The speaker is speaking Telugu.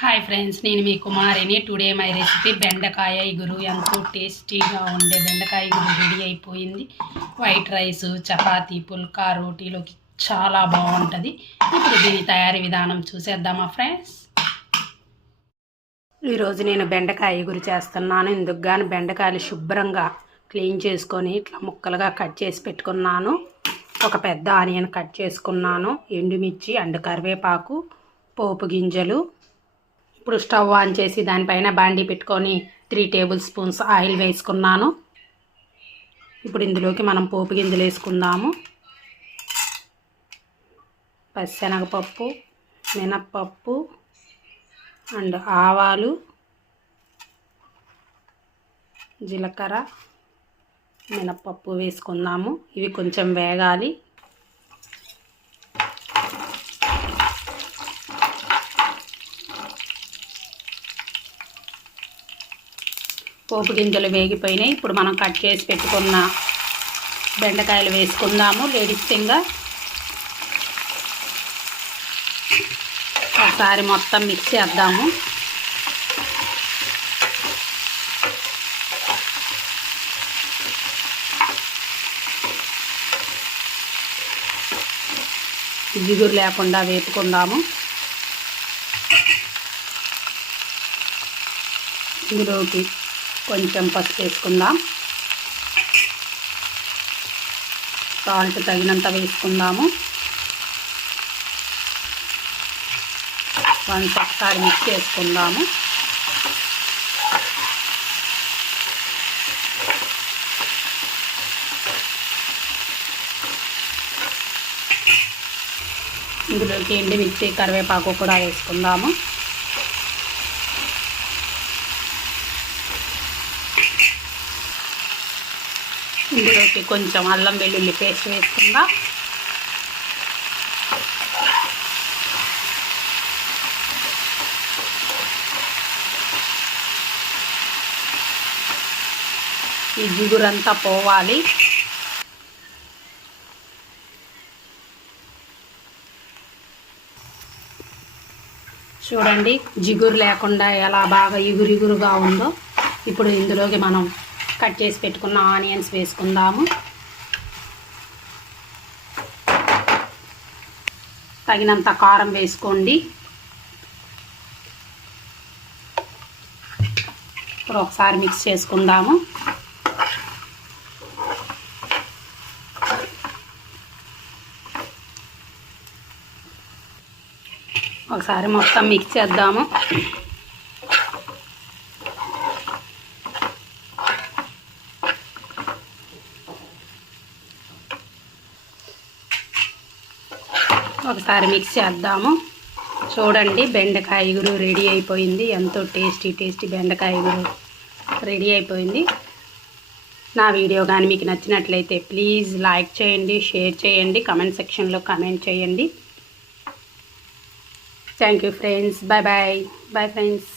హాయ్ ఫ్రెండ్స్ నేను మీ కుమారిని. టుడే మై రెసిపీ బెండకాయ ఇగురు. ఎంతో టేస్టీగా ఉండే బెండకాయ ఇగురు రెడీ అయిపోయింది. వైట్ రైస్ చపాతీ పుల్కా రోటీలోకి చాలా బాగుంటుంది. ఇప్పుడు దీని తయారీ విధానం చూసేద్దామా ఫ్రెండ్స్ ఈరోజు నేను బెండకాయ ఇగురు చేస్తున్నాను. ఇందుకు గాను బెండకాయలు శుభ్రంగా క్లీన్ చేసుకొని ఇట్లా ముక్కలుగా కట్ చేసి పెట్టుకున్నాను. ఒక పెద్ద ఆనియన్ కట్ చేసుకున్నాను. ఎండుమిర్చి అండ్ కరివేపాకు పోపు గింజలు ఇప్పుడు స్టవ్ ఆన్ చేసి దానిపైన బాండి పెట్టుకొని త్రీ టేబుల్ స్పూన్స్ ఆయిల్ వేసుకున్నాను. ఇప్పుడు ఇందులోకి మనం పోపు గింజలు వేసుకుందాము. పచ్చెనగపప్పు మినప్పప్పు అండ్ ఆవాలు జీలకర్ర మినప్పప్పు వేసుకుందాము. ఇవి కొంచెం వేగాలి. పోపు గింజలు వేగిపోయినాయి. ఇప్పుడు మనం కట్ చేసి పెట్టుకున్న బెండకాయలు వేసుకుందాము. లేడీస్ ఫింగర్ ఒకసారి మొత్తం మిక్స్ చేద్దాము. జిగురు లేకుండా వేపుకుందాము. ఇందులోకి కొంచెం పసుపు వేసుకుందాం. సాల్ట్ తగినంత వేసుకుందాము. వన్ ఒకసారి మిక్స్ చేసుకుందాము. ఇందులోకి ఎండి మిర్చి కరివేపాకు కూడా వేసుకుందాము. ఇందులోకి కొంచెం అల్లం వెల్లుల్లి పేస్ట్ వేసుకుందాం. ఈ జిగురంతా పోవాలి. చూడండి జిగురు లేకుండా ఎలా బాగా ఇగురిగురుగా ఉందో. ఇప్పుడు ఇందులోకి మనం కట్ చేసి పెట్టుకున్న ఆనియన్స్ వేసుకుందాము. తగినంత కారం వేసుకోండి. ఇప్పుడు ఒకసారి మిక్స్ చేసుకుందాము. ఒకసారి మొత్తం మిక్స్ చేద్దాము. ఒకసారి మిక్స్ చేద్దాము. చూడండి బెండకాయగురూ రెడీ అయిపోయింది. ఎంతో టేస్టీ టేస్టీ బెండకాయ ఇగురు రెడీ అయిపోయింది. నా వీడియో కానీ మీకు నచ్చినట్లయితే ప్లీజ్ లైక్ చేయండి షేర్ చేయండి కమెంట్ సెక్షన్లో కమెంట్ చేయండి. Thank you friends bye bye bye friends